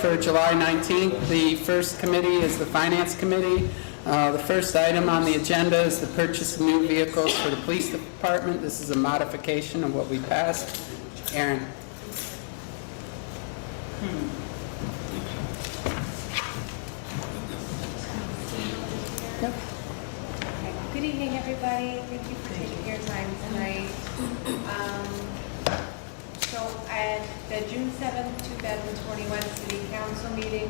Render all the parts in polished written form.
For July 19th. The first committee is the Finance Committee. The first item on the agenda is the purchase of new vehicles for the police department. This is a modification of what we passed. Aaron. Yep. Okay. Good evening, everybody. Thank you for taking your time tonight. So at the June 7th, 2021 City Council meeting,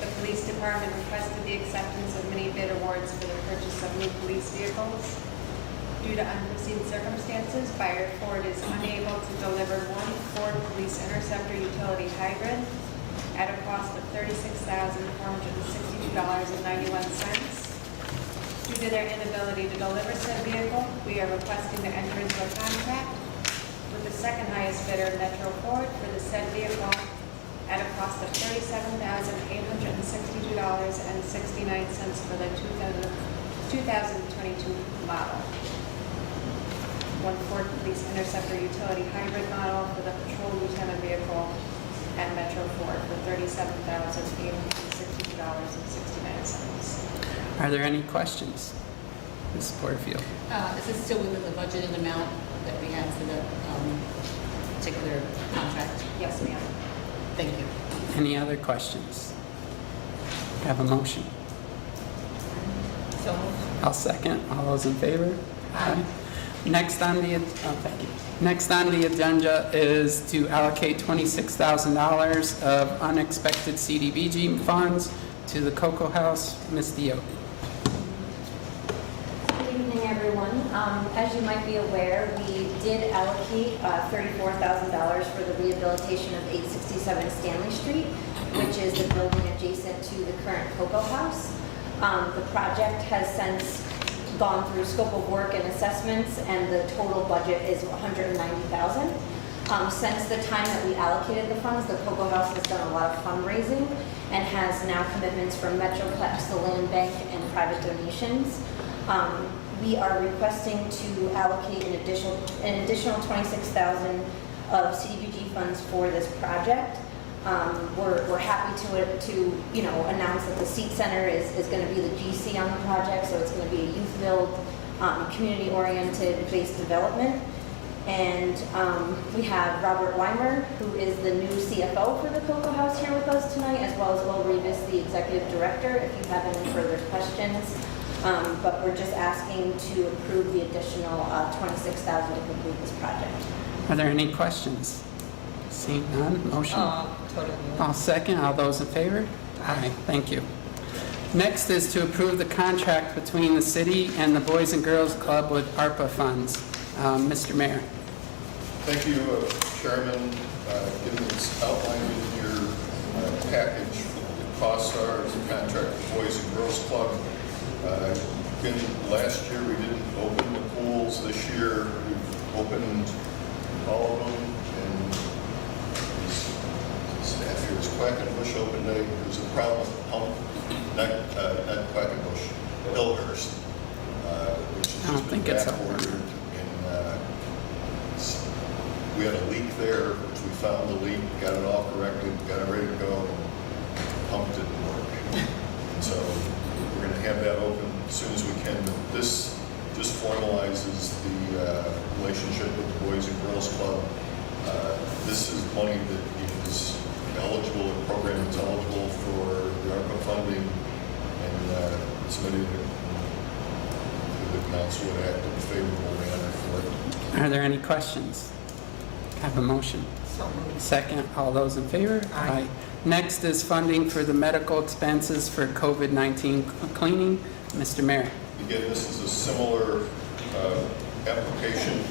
the Police Department requested the acceptance of many bid awards for the purchase of new police vehicles. Due to unforeseen circumstances, Buyer Ford is unable to deliver one Ford Police Interceptor Utility Hybrid at a cost of $36,462.91. Due to their inability to deliver said vehicle, we are requesting to enter into a contract with the second highest bidder, Metro Ford, for the said vehicle at a cost of $37,862.69 for the 2022 model. One Ford Police Interceptor Utility Hybrid model for the patrol lieutenant vehicle at Metro Ford for $37,862.69. Are there any questions? Ms. Porterfield? Is this still within the budgeted amount that we had for the particular contract? Yes, ma'am. Thank you. Any other questions? Have a motion? So moved. I'll second. All those in favor? Aye. Next on the, thank you. Next on the agenda is to allocate $26,000 of unexpected CDBG funds to the Cocoa House. Ms. Dio. Good evening, everyone. As you might be aware, we did allocate $34,000 for the rehabilitation of 867 Stanley Street, which is the building adjacent to the current Cocoa House. The project has since gone through scope of work and assessments, and the total budget is $190,000. Since the time that we allocated the funds, the Cocoa House has done a lot of fundraising and has now commitments from Metroplex, the Land Bank, and private donations. We are requesting to allocate an additional $26,000 of CDBG funds for this project. We're happy to announce that the Seat Center is going to be the GC on the project, so it's going to be a youth-build, community-oriented based development. And we have Robert Weimer, who is the new CFO for the Cocoa House, here with us tonight, as well as Will Revis, the Executive Director, if you have any further questions. But we're just asking to approve the additional $26,000 to complete this project. Are there any questions? Seeing none, motion? Totally. I'll second. All those in favor? Aye. Thank you. Next is to approve the contract between the city and the Boys and Girls Club with ARPA funds. Mr. Mayor. Thank you, Chairman. Given it's outlined in your package, the costs are as a contract with Boys and Girls Club. Last year we didn't open the pools. This year we've opened all of them. Staff here is Quackenbush open day. There's a problem with the pump, not Quackenbush, Hillhurst, which is I don't think it's back ordered. We had a leak there, which we found the leak, got it all corrected, got it ready to go, and the pump didn't work. And so we're going to have that open as soon as we can. But this just formalizes the relationship with the Boys and Girls Club. This is money that is eligible, a program that's eligible for the ARPA funding, and somebody that the council would act in a favorable manner for it. Are there any questions? Have a motion? So moved. Second. All those in favor? Aye. Next is funding for the medical expenses for COVID-19 cleaning. Mr. Mayor. Again, this is a similar application.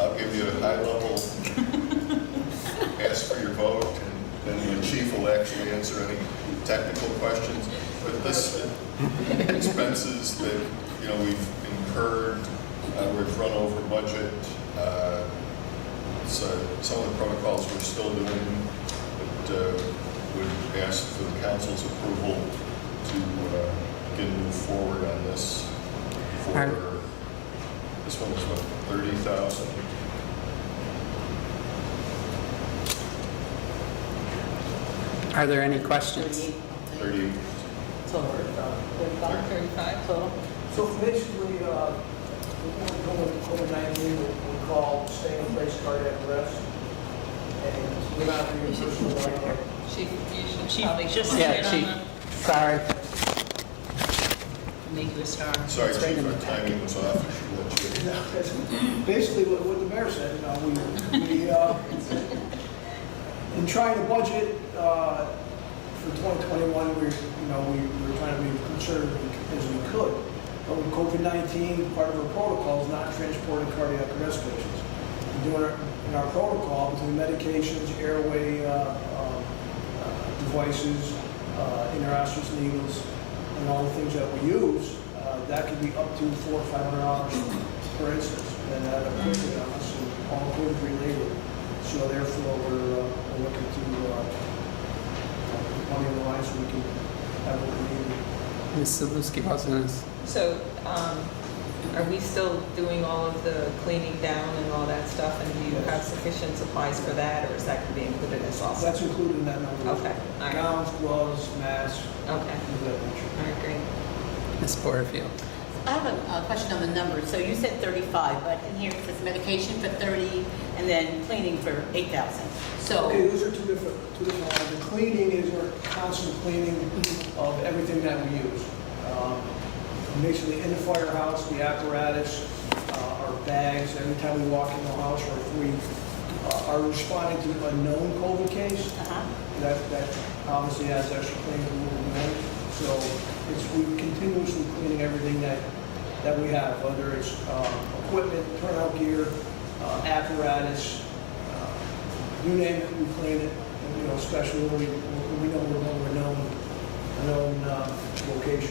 I'll give you a high level, ask for your vote, and then the chief will actually answer any technical questions. But this expenses that we've incurred, we've run over budget. So some of the protocols we're still doing, but would ask for the council's approval to again move forward on this. This one was what, 30,000. Are there any questions? 30. Total. 35 total. So basically, COVID-19 we call stay-in-place cardiac arrest, and we're not reimbursing right now. Chief, you should probably just Yeah, Chief. Sorry. Make you a star. Sorry, It's right Chief, in our the packet. timing was off. I should let you. Basically, what the mayor said, we in trying to budget for 2021, we were trying to be conservative as we could. But with COVID-19, part of our protocol is not transporting cardiac arrest patients. We're doing in our protocol between medications, airway devices, interosseous needles, and all the things that we use, that could be up to $400 or $500 per instance, and that are quickly on us, and all COVID related. So therefore, we're looking to put money in the line so we can have what we need. Ms. Zaluski wasn't as, So, are we still doing all of the cleaning down and all that stuff? And do you have sufficient supplies for that, or is that going to be included as also? That's included in that number. Okay, all right. Gowns, gloves, masks, Okay, things of that nature. all right, great. Ms. Porterfield. I have a question on the numbers. So you said 35, but in here it says medication for 30 and then cleaning for 8,000. So, Okay, those are two different lines. The cleaning is our constant cleaning of everything that we use. Basically in the firehouse, the apparatus, our bags, every time we walk in the house, or if we are responding to a known COVID case, that obviously has extra cleaning to move in. So we continuously cleaning everything that we have, whether it's equipment, turnout gear, apparatus, you name it, we clean it. And, especially when we know we're going to a known location.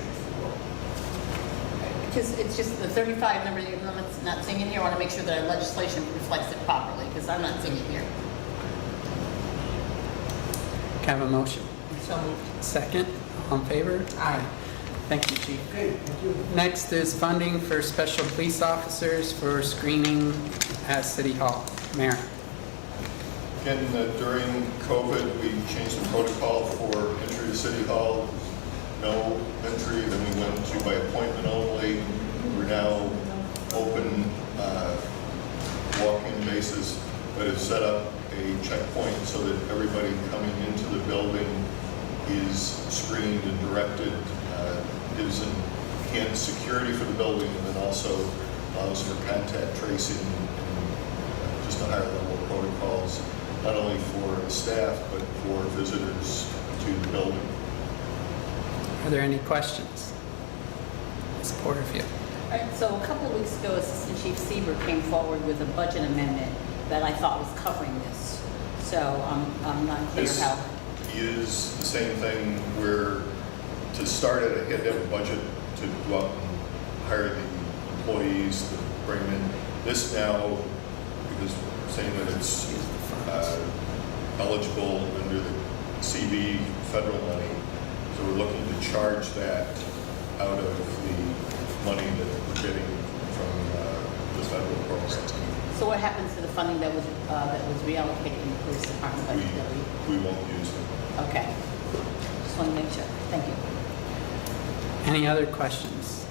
because it's just the 35 number that's not seeing it here. I want to make sure that our legislation reflects it properly, because I'm not seeing it here. Can I have a motion? So moved. Second, all in favor? Aye. Thank you, Chief. Okay, thank you. Next is funding for special police officers for screening at City Hall. Mayor. Again, during COVID, we changed the protocol for entry to City Hall. No entry, then we went to by appointment only. We're now open walk-in basis, but have set up a checkpoint so that everybody coming into the building is screened and directed, gives enhanced security for the building, and then also allows for contact tracing and just a higher level of protocols, not only for the staff, but for visitors to the building. Are there any questions? Ms. Porterfield. All right, so a couple of weeks ago, Assistant Chief Sieber came forward with a budget amendment that I thought was covering this. So I'm not clear This how. is the same thing where, to start it, I had to have a budget to go out and hire the employees to bring them in. This now, because we're saying that it's eligible under the CV federal money, so we're looking to charge that out of the money that we're getting from the federal program. So what happens to the funding that was reallocated in the police department budget? We won't use it. Okay. Just want to make sure. Thank you. Any other questions?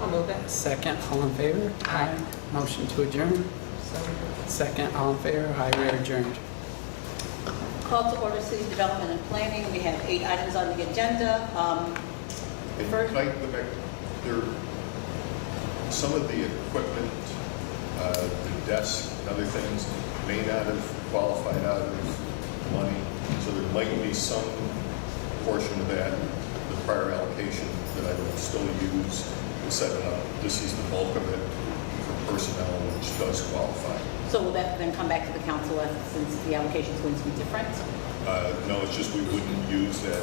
I'll move it. Second, all in favor? Aye. Motion to adjourn. So moved. Second, all in favor? Aye, we are adjourned. Call to order city development and planning. We have 8 items on the agenda. And First- can I go back? Some of the equipment, the desks and other things may not have qualified out of money, so there might be some portion of that, the prior allocation, that I would still use to set it up. This is the bulk of it for personnel, which does qualify. So will that then come back to the council since the allocation is going to be different? No, it's just we wouldn't use that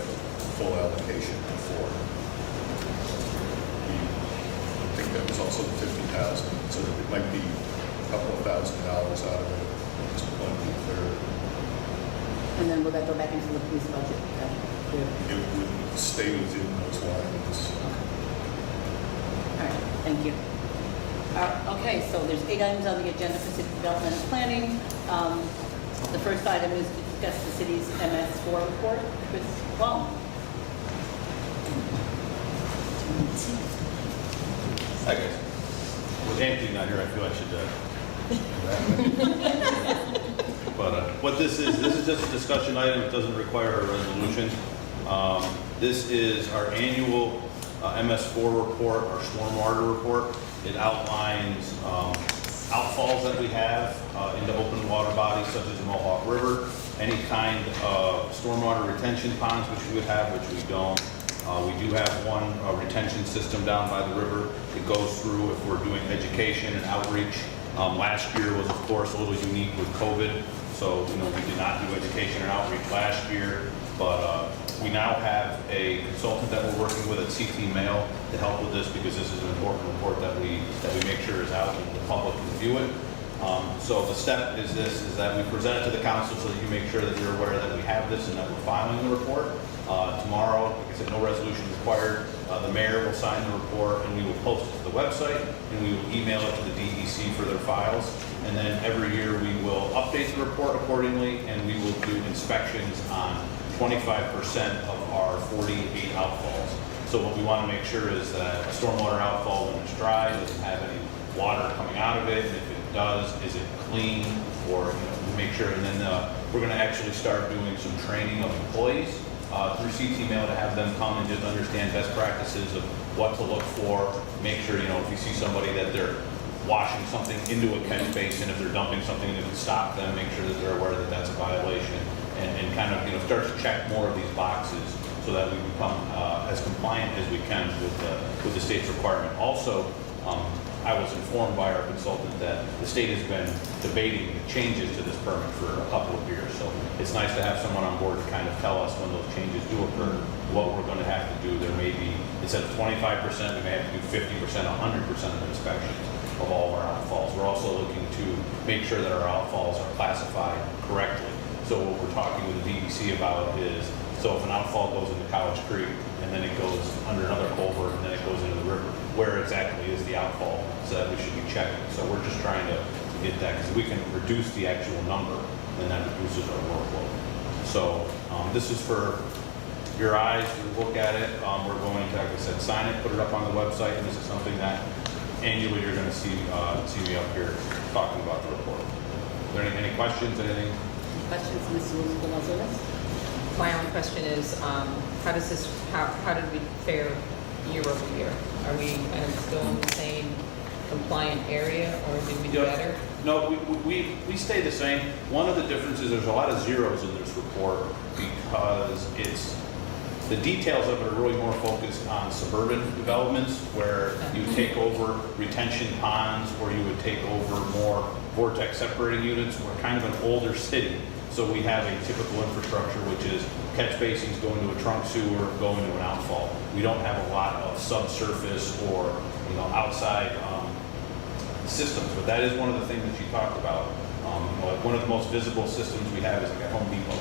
full allocation before. I think that was also the 50,000, so it might be a couple of $1,000 out of it. Just want to be clear. And then will that go back into the police budget? It would stay within those lines. All right, thank you. Okay, so there's 8 items on the agenda for city development and planning. The first item is to discuss the city's Ms4 report. Chris Wong. I guess. With Anthony not here, I feel I should. But what this is just a discussion item. It doesn't require a resolution. This is our annual MS4 report, our stormwater report. It outlines outfalls that we have into open water bodies such as the Mohawk River, any kind of stormwater retention ponds, which we would have, which we don't. We do have one retention system down by the river. It goes through if we're doing education and outreach. Last year was, of course, a little unique with COVID, so we did not do education and outreach last year, but we now have a consultant that we're working with at CT Mail to help with this, because this is an important report that we make sure is out and the public can view it. So the step is this, is that we present it to the council so that you make sure that you're aware that we have this and that we're filing the report. Tomorrow, like I said, no resolution required. The mayor will sign the report and we will post it to the website and we will email it to the DEC for their files. And then every year we will update the report accordingly, and we will do inspections on 25% of our 48 outfalls. So what we want to make sure is that a stormwater outfall, when it's dry, doesn't have any water coming out of it. And if it does, is it clean? Or make sure. And then we're going to actually start doing some training of employees through CT Mail to have them come and just understand best practices of what to look for. Make sure, if you see somebody that they're washing something into a catch basin, if they're dumping something, that can stop them, make sure that they're aware that that's a violation, and kind of, start to check more of these boxes so that we become as compliant as we can with the state's requirement. Also, I was informed by our consultant that the state has been debating changes to this permit for a couple of years. So it's nice to have someone on board to kind of tell us when those changes do occur, what we're going to have to do. There may be, instead of 25%, we may have to do 50%, 100% of inspections of all of our outfalls. We're also looking to make sure that our outfalls are classified correctly. So what we're talking with the DEC about is, so if an outfall goes into College Creek and then it goes under another culvert and then it goes into the river, where exactly is the outfall, so that we should be checking. So we're just trying to get that, because we can reduce the actual number, then that reduces our workload. So this is for your eyes to look at it. We're going to, like I said, sign it, put it up on the website, and this is something that annually you're going to see me up here talking about the report. Are there any questions, anything? Questions, Ms. Gonzalez? My only question is, how did we fare year over year? Are we still in the same compliant area, or did we do better? No, we stay the same. One of the differences, there's a lot of zeros in this report because the details of it are really more focused on suburban developments where you take over retention ponds, or you would take over more vortex separating units. We're kind of an older city, so we have a typical infrastructure, which is catch basins going to a trunk sewer, going to an outfall. We don't have a lot of subsurface or outside systems, but that is one of the things that you talked about. One of the most visible systems we have is like at Home Depot.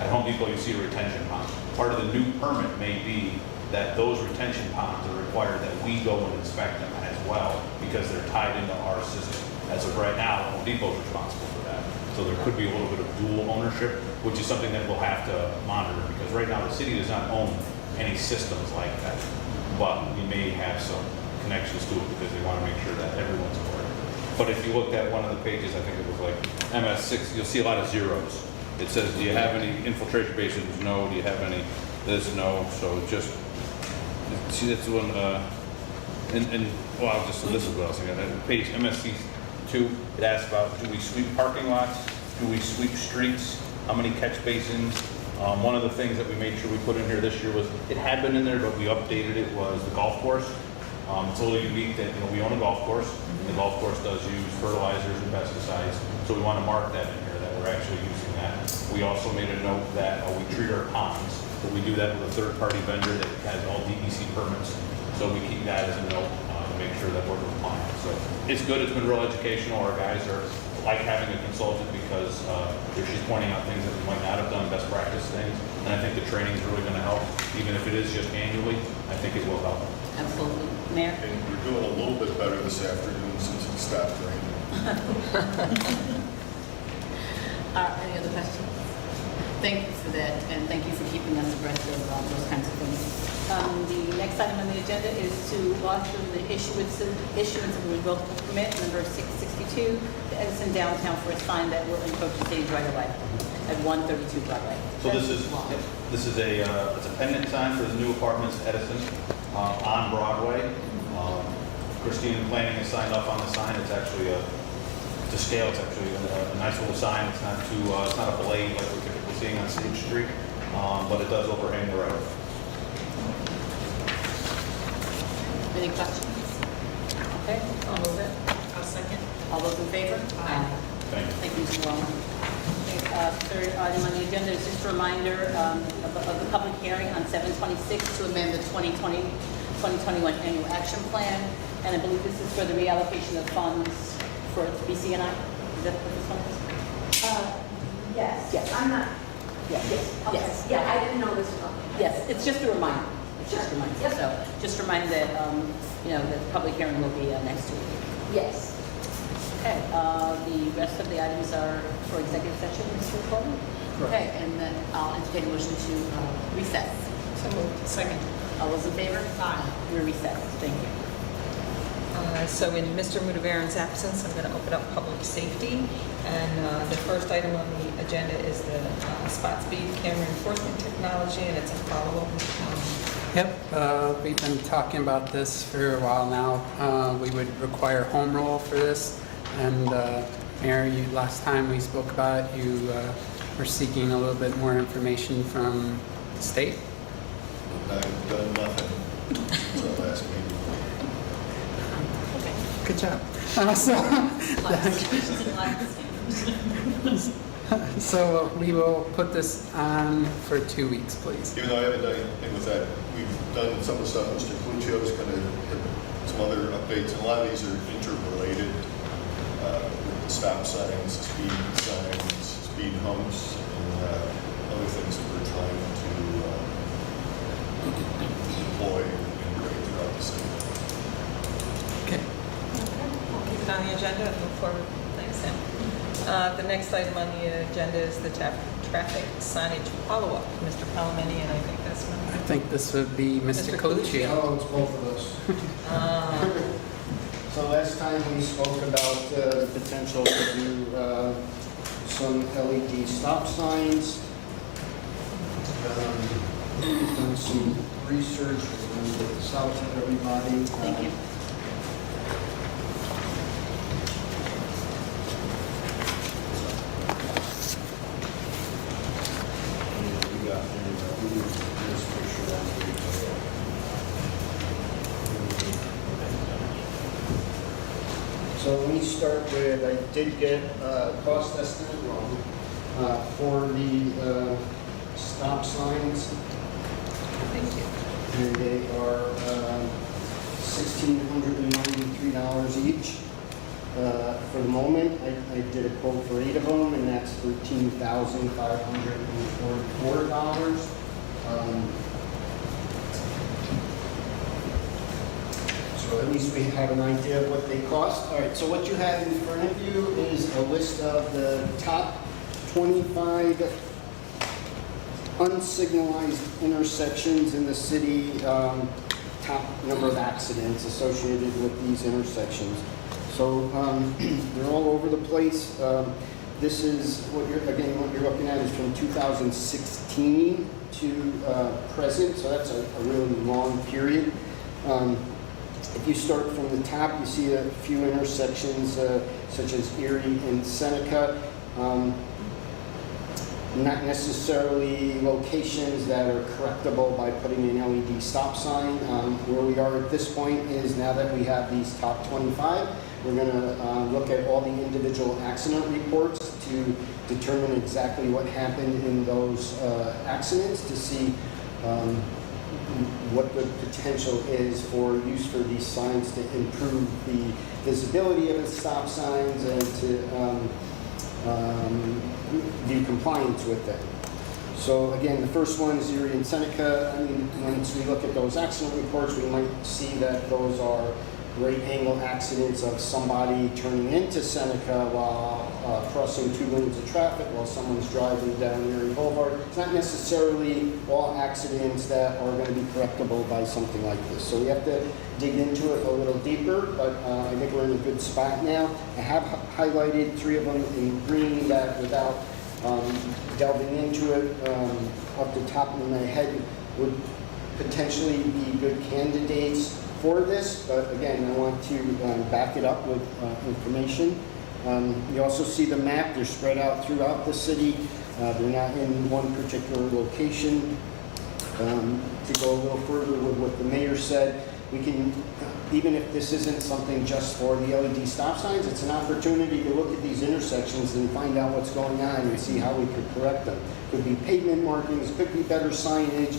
At Home Depot, you see a retention pond. Part of the new permit may be that those retention ponds are required that we go and inspect them as well, because they're tied into our system. As of right now, Home Depot is responsible for that. So there could be a little bit of dual ownership, which is something that we'll have to monitor, because right now the city does not own any systems like that. But we may have some connections to it because they want to make sure that everyone's aware. But if you looked at one of the pages, I think it was like MS6, you'll see a lot of zeros. It says, do you have any infiltration basins? No. Do you have any this? No. So just, see, that's one, well, this is what I was thinking. Page MSC2, it asks about, do we sweep parking lots? Do we sweep streets? How many catch basins? One of the things that we made sure we put in here this year was, it had been in there, but we updated it, was the golf course. It's a little unique that we own a golf course. The golf course does use fertilizers and pesticides, so we want to mark that in here that we're actually using that. We also made a note that we treat our ponds, but we do that with a third-party vendor that has all DEC permits, so we keep that as a note to make sure that we're compliant. So it's good. It's been real educational. Our guys are like having a consultant because she's pointing out things that we might not have done, best practice things, and I think the training is really going to help, even if it is just annually. I think it will help. Absolutely. Mayor? And we're doing a little bit better this afternoon since it stopped raining. Any other questions? Thank you for that, and thank you for keeping us abreast of those kinds of things. The next item on the agenda is to author the issuance of a revocable permit number 662 to Edison Downtown for a sign that will encroach the city's right of way at 132 Broadway. So this is it's a pendant sign for the new apartments at Edison on Broadway. Christine in planning has signed off on the sign. It's actually to scale. It's actually a nice little sign. It's not too it's not a blade like we're typically seeing on Signage Street, but it does overhang the road. Any questions? Okay, I'll move it. I'll second. all those in favor? Aye. Thank you. Thank you, Mr. Wellman. Okay, third item on the agenda is just a reminder of the public hearing on 7/26 to amend the 2021 annual action plan. And I believe this is for the reallocation of funds for BCNI. Is that what this one is? Yes. Yes. I'm not, Yes. okay, Yes. yeah, I didn't know this was on. Yes, it's just a reminder. It's just a reminder. Yep. So just remind that, the public hearing will be next week. Yes. Okay, the rest of the items are for executive session, Mr. Report? Okay, and then I'll entertain a motion to recess. So moved. Second. All those in favor? Aye. We're recessed. Thank you. So in Mr. Mudavar's absence, I'm going to open up public safety. And the first item on the agenda is the spot speed camera enforcement technology, and it's a follow-up. Yep, we've been talking about this for a while now. We would require home rule for this. And Mayor, last time we spoke about it, you were seeking a little bit more information from the state. I've done nothing since our last meeting. Good job. So we will put this on for 2 weeks, please. Even though I haven't done anything with that, we've done some of the stuff Mr. Cluccio's going to have some other updates, and a lot of these are interrelated. With the stop signs, speed signs, speed humps, and other things that we're trying to deploy and integrate throughout the city. Okay. We'll keep it on the agenda and move forward. Thanks, Sam. The next item on the agenda is the traffic signage follow-up. Mr. Palomini, and I think that's I think this would be Mr. Colucci. Oh, it's both of us. So last time we spoke about the potential to do some LED stop signs. Done some research, we're going to get this out to everybody. Thank you. We got this picture on here. So let me start with, I did get a cost estimate wrong for the stop signs, Thank you. and they are $1,693 each. For the moment, I did a quote for 8 of them, and that's $13,544. So at least we have an idea of what they cost. All right, so what you have in front of you is a list of the top 25 unsignalized intersections in the city, top number of accidents associated with these intersections. So they're all over the place. This is what you're looking at is from 2016 to present, so that's a really long period. If you start from the top, you see a few intersections such as Erie and Seneca. Not necessarily locations that are correctable by putting an LED stop sign. Where we are at this point is now that we have these top 25, we're going to look at all the individual accident reports to determine exactly what happened in those accidents to see what the potential is for use for these signs to improve the visibility of the stop signs and to be compliant with them. So again, the first one is Erie and Seneca. I mean, once we look at those accident reports, we might see that those are right angle accidents of somebody turning into Seneca while crossing 2 lanes of traffic while someone's driving down Erie Boulevard. It's not necessarily all accidents that are going to be correctable by something like this. So we have to dig into it a little deeper, but I think we're in a good spot now. I have highlighted 3 of them in green that without delving into it off the top of my head would potentially be good candidates for this, but again, I want to back it up with information. You also see the map, they're spread out throughout the city. They're not in one particular location. To go a little further with what the mayor said, we can, even if this isn't something just for the LED stop signs, it's an opportunity to look at these intersections and find out what's going on and see how we could correct them. Could be pavement markings, could be better signage,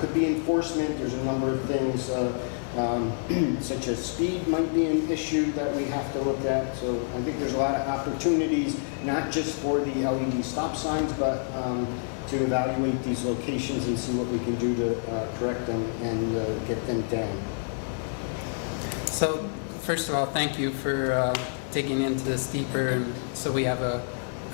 could be enforcement. There's a number of things such as speed might be an issue that we have to look at. So I think there's a lot of opportunities, not just for the LED stop signs, but to evaluate these locations and see what we can do to correct them and get them down. So, first of all, thank you for digging into this deeper, and so we have a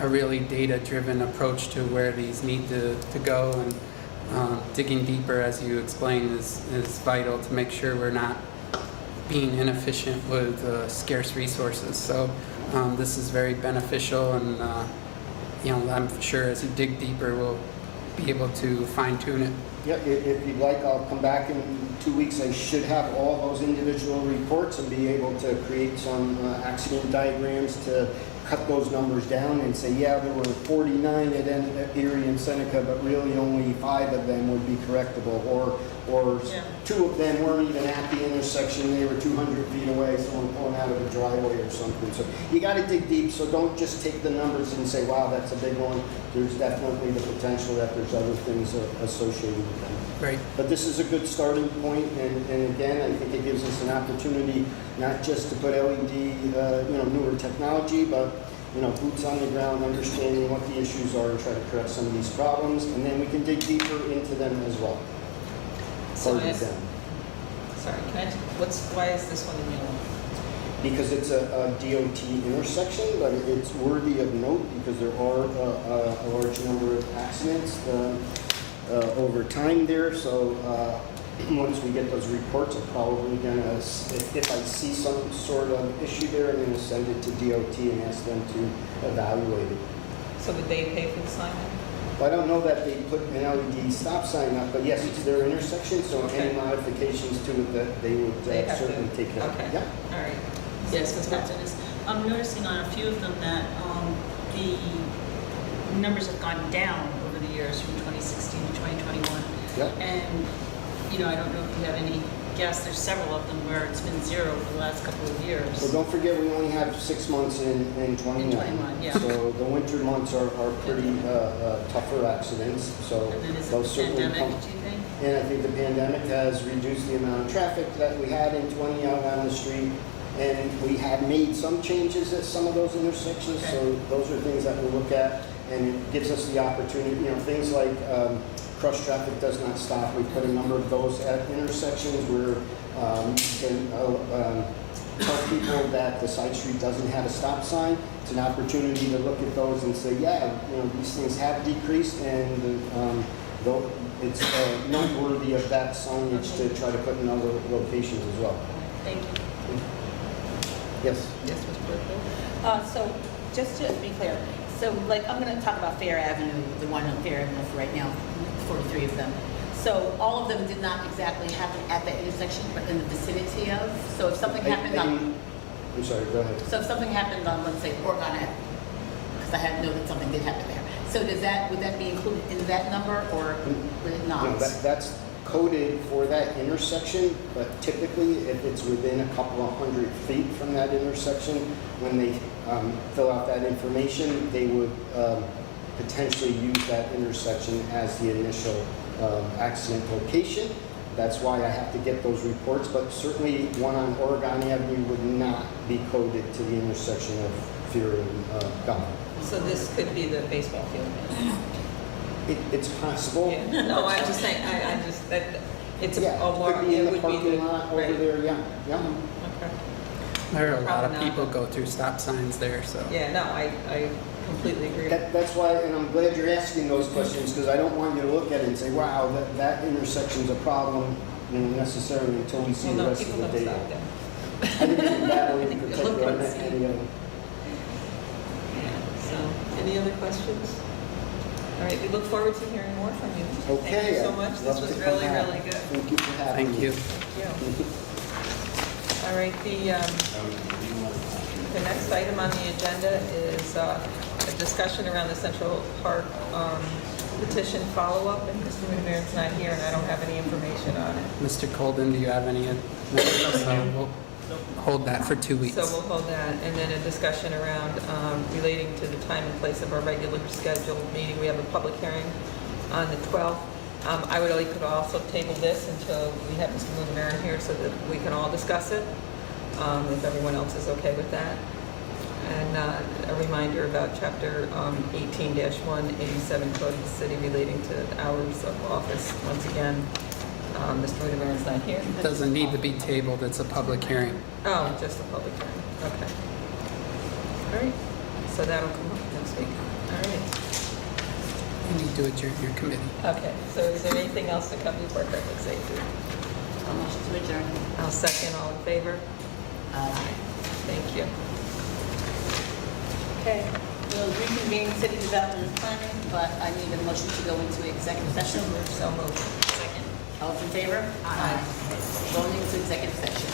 really data-driven approach to where these need to go, and digging deeper, as you explained, is vital to make sure we're not being inefficient with scarce resources. So this is very beneficial, and I'm sure as you dig deeper, we'll be able to fine-tune it. Yeah, if you'd like, I'll come back in 2 weeks. I should have all those individual reports and be able to create some accident diagrams to cut those numbers down and say, yeah, there were 49 at Erie and Seneca, but really only 5 of them would be correctable, or 2 of them weren't even at the intersection. They were 200 feet away, someone pulling out of a driveway or something. So you got to dig deep, so don't just take the numbers and say, wow, that's a big one. There's definitely the potential that there's other things associated with them. Right. But this is a good starting point, and again, I think it gives us an opportunity not just to put LED, newer technology, but boots on the ground, understanding what the issues are, and try to correct some of these problems, and then we can dig deeper into them as well. So Further is- down. Sorry, why is this one in yellow? Because it's a DOT intersection, but it's worthy of note because there are a large number of accidents over time there. So once we get those reports, I'm probably going to, if I see some sort of issue there, I'm going to send it to DOT and ask them to evaluate it. So would they pay for the sign then? Well, I don't know that they put an LED stop sign up, but yes, it's their intersection, so Okay. any modifications to it that they would They have to- certainly take care of. Okay, Yeah. all right. Yes, Ms. Martinez. I'm noticing on a few of them that the numbers have gone down over the years from 2016 to 2021. Yeah. And, I don't know if you have any guess, there's several of them where it's been 0 for the last couple of years. Well, don't forget, we only have 6 months in 21. In 21, yeah. So the winter months are pretty tougher accidents, so And then is it those the certainly pandemic, come. do you think? And I think the pandemic has reduced the amount of traffic that we had in 20 out on the street. And we have made some changes at some of those intersections, so those are things that we'll look at. And it gives us the opportunity, things like cross traffic does not stop. We put a number of those at intersections where you can tell people that the side street doesn't have a stop sign. It's an opportunity to look at those and say, yeah, these things have decreased, and though it's noteworthy of that signage to try to put in other locations as well. Thank you. Yes. Yes, Mr. Burkholder? So just to be clear, so I'm going to talk about Fair Avenue, the one on Fair Avenue for right now, 43 of them. So all of them did not exactly happen at that intersection, but in the vicinity of. So if something happened on, I'm sorry, go ahead. so if something happened on, let's say, Oregon Ave, because I had noted something did happen there. So would that be included in that number, or would it not? No, that's coded for that intersection, but typically if it's within a couple of 100 feet from that intersection, when they fill out that information, they would potentially use that intersection as the initial accident location. That's why I have to get those reports, but certainly one on Oregon Avenue would not be coded to the intersection of Fear and Gulf. So this could be the baseball field. It's possible. Yeah. No, I'm just saying, it's a Yeah, more, could be in it the would be parking the. lot over right. there, yeah. Okay. There are a lot of Probably not. people go through stop signs there, so. Yeah, no, I completely agree. That's why, and I'm glad you're asking those questions, because I don't want you to look at it and say, wow, that intersection's a problem, necessarily until we see Well, the no, rest of people the don't data. stop there. I didn't think that way in Look particular, I and meant see. any of them. Yeah, so, any other questions? All right, we look forward to hearing more from you. Okay. Thank you so I'd much. love This was to come really, back. really good. Thank you for having me. Thank you. Thank you. All right, the next item on the agenda is a discussion around the Central Park petition follow-up, and Mr. McMahon's not here, and I don't have any information on it. Mr. Colden, do you have any? So we'll hold that for 2 weeks. So we'll hold that, and then a discussion around relating to the time and place of our regular scheduled meeting. We have a public hearing on the 12th. I would like to also table this until we have Mr. Moon here so that we can all discuss it, if everyone else is okay with that. And a reminder about Chapter 18-1, 87 Code of the City relating to hours of office. Once again, Mr. Moon not here. It doesn't need to be tabled, it's a public hearing. Oh, just a public hearing, okay. All right, so that'll come up next week. All right, You need to adjourn your committee. okay, so is there anything else to come before public safety? I'll motion to adjourn. I'll second, all in favor? Thank you. Okay, we'll reconvene city development and planning, but I need a motion to go into executive session. So moved. Second. All in favor? Aye. Going into executive session.